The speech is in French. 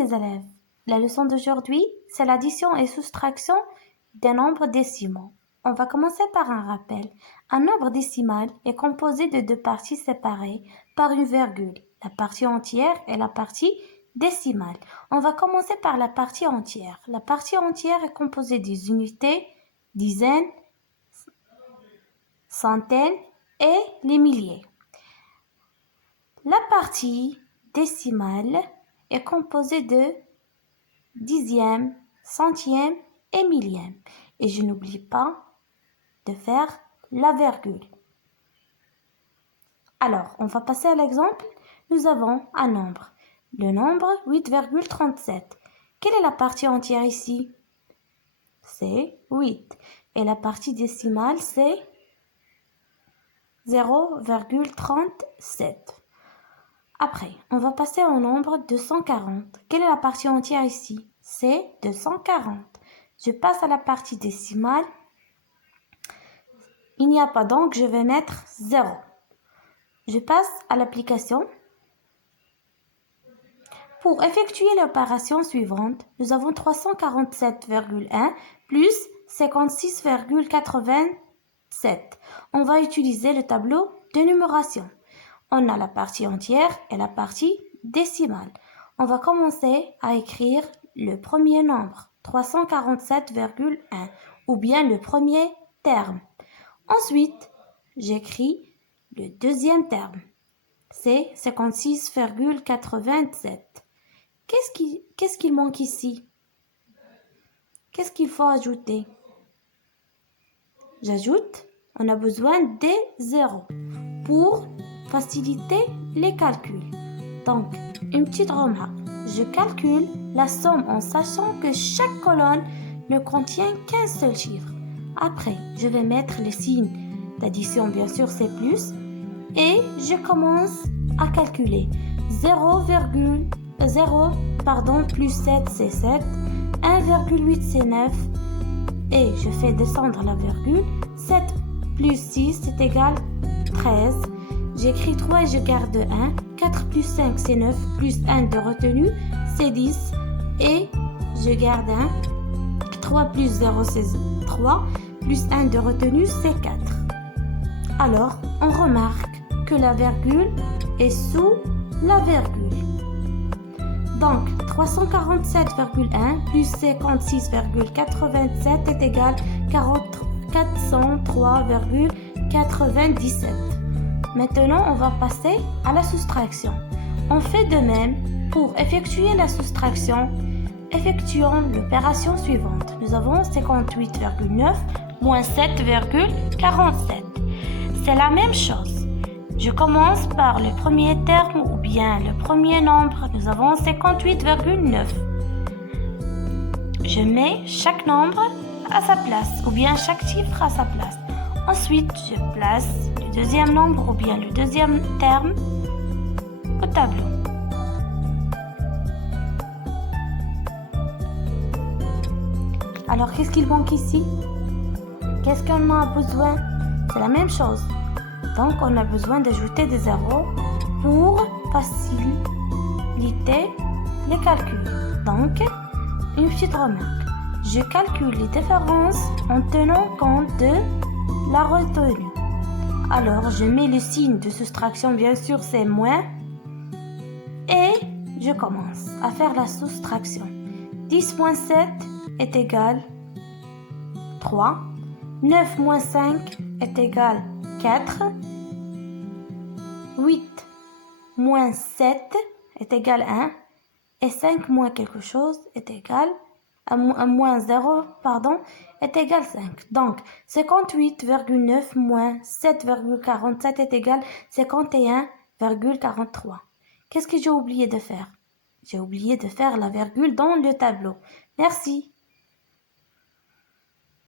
les élèves, la leçon d'aujourd'hui, c'est l'addition et soustraction des nombres décimaux. On va commencer par un rappel. Un nombre décimal est composé de deux parties séparées par une virgule, la partie entière et la partie décimale. On va commencer par la partie entière. La partie entière est composée des unités, dizaines, centaines et les milliers. La partie décimale est composée de dixièmes, centièmes et millièmes. Et je n'oublie pas de faire la virgule. Alors, on va passer à l'exemple. Nous avons un nombre. Le nombre 8,37. Quelle est la partie entière ici? C'est 8. Et la partie décimale, c'est 0,37. Après, on va passer au nombre 240. Quelle est la partie entière ici? C'est 240. Je passe à la partie décimale. Il n'y a pas donc, je vais mettre 0. Je passe à l'application. Pour effectuer l'opération suivante, nous avons 347,1 plus 56,87. On va utiliser le tableau de numération. On a la partie entière et la partie décimale. On va commencer à écrire le premier nombre, 347,1, ou bien le premier terme. Ensuite, j'écris le deuxième terme, c'est 56,87. Qu'est-ce qu'il manque ici? Qu'est-ce qu'il faut ajouter? J'ajoute, on a besoin des zéros pour faciliter les calculs. Donc, une petite remarque. Je calcule la somme en sachant que chaque colonne ne contient qu'un seul chiffre. Après, je vais mettre le signe d'addition, bien sûr, c'est plus. Et je commence à calculer. 0, plus 7, c'est 7. 1,8, c'est 9. Et je fais descendre la virgule. 7 plus 6, c'est égal 13. J'écris 3 et je garde 1. 4 plus 5, c'est 9. Plus 1 de retenue, c'est 10. Et je garde 1. 3 plus 0, c'est 3. Plus 1 de retenue, c'est 4. Alors, on remarque que la virgule est sous la virgule. Donc, 347,1 plus 56,87 est égal à 403,97. Maintenant, on va passer à la soustraction. On fait de même pour effectuer la soustraction. Effectuons l'opération suivante. Nous avons 58,9 moins 7,47. C'est la même chose. Je commence par le premier terme ou bien le premier nombre. Nous avons 58,9. Je mets chaque nombre à sa place ou bien chaque chiffre à sa place. Ensuite, je place le deuxième nombre ou bien le deuxième terme au tableau. Alors, qu'est-ce qu'il manque ici? Qu'est-ce qu'on a besoin? C'est la même chose. Donc, on a besoin d'ajouter des zéros pour faciliter les calculs. Donc, une petite remarque. Je calcule les différences en tenant compte de la retenue. Alors, je mets le signe de soustraction, bien sûr, c'est moins. Et je commence à faire la soustraction. 10 moins 7 est égal 3. 9 moins 5 est égal 4. 8 moins 7 est égal 1. Et 5 moins quelque chose est égal à moins 0, est égal 5. Donc, 58,9 moins 7,47 est égal 51,43. Qu'est-ce que j'ai oublié de faire? J'ai oublié de faire la virgule dans le tableau. Merci.